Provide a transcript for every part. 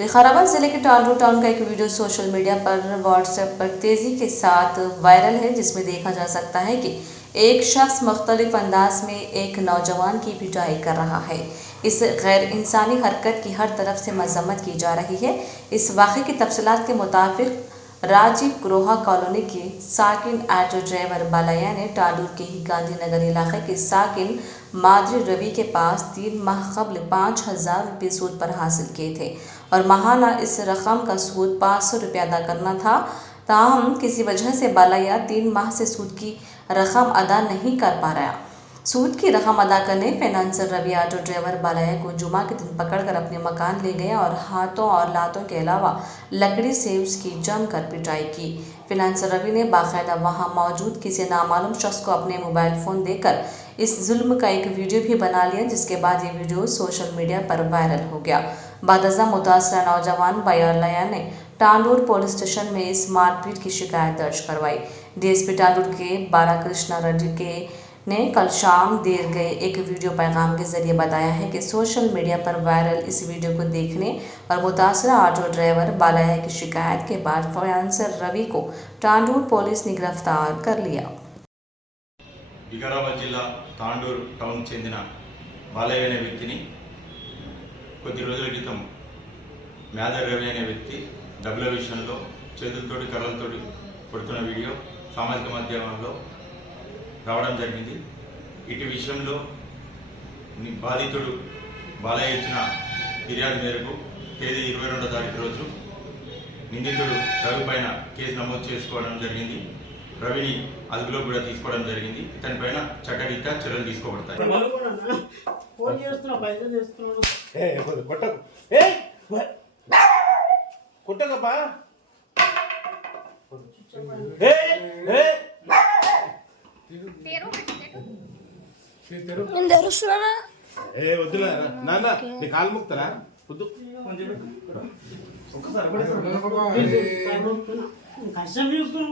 विकाराबाद जिले के टांडू टाउन का एक वीडियो सोशल मीडिया पर व्हाट्सएप पर तेजी के साथ वायरल है, जिसमें देखा जा सकता है कि एक शख्स मुख्तलिफ अंदाज में एक नौजवान की पिटाई कर रहा है। इस गैर इंसानी हरकत की हर तरफ से मजम्मत की जा रही है। इस वाक़े की तफसीलात के मुताबिक राजीव ग्रोहा कॉलोनी के साकिन ऑटो ड्राइवर बालैया ने टांडूर के ही गांधीनगर इलाके के साकिन मादरी रवि के पास 3 माह कबल 5,000 रुपये सूद पर हासिल किए थे और माहाना इस रकम का सूद 500 रुपये अदा करना था। ताहम किसी वजह से बालैया 3 माह से सूद की रकम अदा नहीं कर पा रहा। सूद की रकम अदा करने financer Ravi auto driver Balaiah को जुमा के दिन पकड़कर अपने मकान ले गया और हाथों और लातों के अलावा लकड़ी से उसकी जमकर पिटाई की। फाइनेंसर रवि ने बाकायदा वहां मौजूद किसी नामालूम शख्स को अपने मोबाइल फ़ोन देकर इस जुल्म का एक वीडियो भी बना लिया, जिसके बाद ये वीडियो सोशल मीडिया पर वायरल हो गया। बादजा मुतासरा नौजवान बालैया ने टांडूर पुलिस स्टेशन में इस मारपीट की शिकायत दर्ज करवाई। डीएसपी टांडूर के बालाकृष्णा रेड्डी ने कल शाम देर गए एक वीडियो पैगाम के जरिए बताया है कि सोशल मीडिया पर वायरल इस वीडियो को देखने और मुतासरा ऑटो ड्राइवर बालैया की शिकायत के बाद फाइनेंसर रवि को टांडूर पुलिस ने गिरफ्तार कर लिया। వికారాబాద్ జిల్లా తాండూరు టౌన్ చెందిన బాలయ్య అనే వ్యక్తిని కొద్ది రోజుల క్రితం మేదర్ రవి అనే వ్యక్తి డబ్బుల విషయంలో చేతులతోటి కర్రలతోటి కొడుతున్న వీడియో సామాజిక మాధ్యమాల్లో రావడం జరిగింది. ఇటు విషయంలో బాధితుడు బాలయ్య ఇచ్చిన ఫిర్యాదు మేరకు తేదీ 22వ తారీఖు రోజు నిందితుడు రవి పైన కేసు నమోదు చేసుకోవడం జరిగింది. రవిని అదుపులో కూడా తీసుకోవడం జరిగింది. ఇతని పైన చట్టరీత్యా చర్యలు తీసుకోబడతాయి. కాలు ముక్తరా వద్దు కష్టం చూసుకుని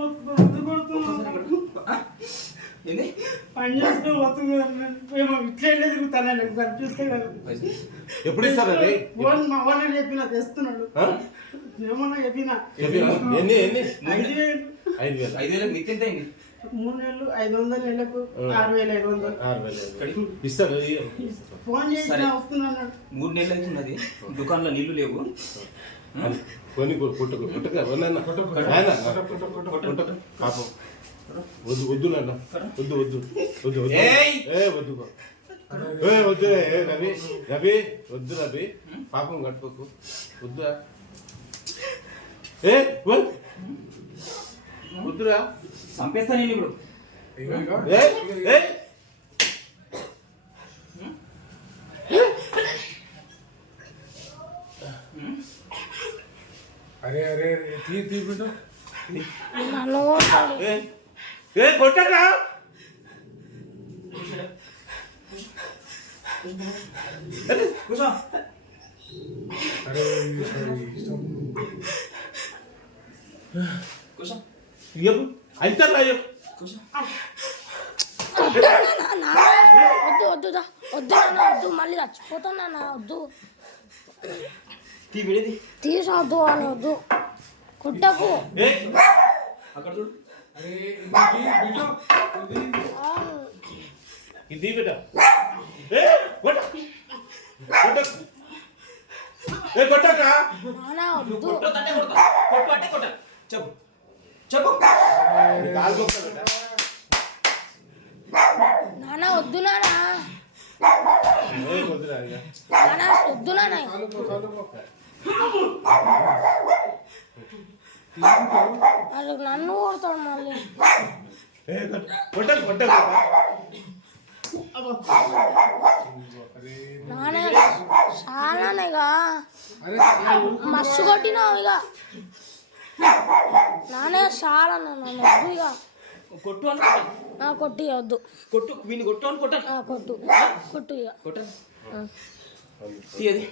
పని చేసుకుని వస్తుంది ఇట్లా తిరుగుతాను నాకు కనిపిస్తే ఎప్పుడు ఇస్తారండి మా వాళ్ళని చెప్పిన తెస్తున్నాడు ఏమన్నా చెప్పిన 5,000 మిత్తి 3 నెలలు 500 నెలకు 6,500 ఇస్తారు. ఫోన్ చేసి వస్తున్నాడు. 3 నెలలు అవుతున్నది, దుకాణంలో నీళ్లు లేవు. కొన్ని పుట్టక పాపం వద్దు వద్దు నాన్న వద్దు వద్దు వద్దు వద్దు వద్దు వద్దు రవి రవి వద్దు రవి పాపం కట్టుకోకు వద్దురా వద్దురా చంపేస్తా నేను ఇప్పుడు. అరే అరే తీ బిడ్డ కొట్టరా కూర్చో. అరే కూర్చో. అవుతారా కూర్చో. వద్దు వద్దు మళ్ళీ చచ్చిపోతాను వద్దు తీ విడేది తీసొద్దు అని వద్దు కుట్టకు అక్కడ చూడు. ఇది బిడ్డ కొట్టక వద్దు కొట్టు అంటే కొడతా, కొట్టు అంటే కొట్ట. చెప్పు చెప్పు. నాన్న వద్దు నాన్న వద్దు నాన్న అది నన్ను కొడతాడు మళ్ళీ. నాన్న చాలా ఇక మస్తు కొట్టినావు ఇక నానే చాలా నన్ను వద్దు ఇక కొట్టు అని కొట్టి వద్దు కొట్టు వీడిని కొట్టు అని కొట్టాను. కొట్టు ఇక కొట్టాను తీయది.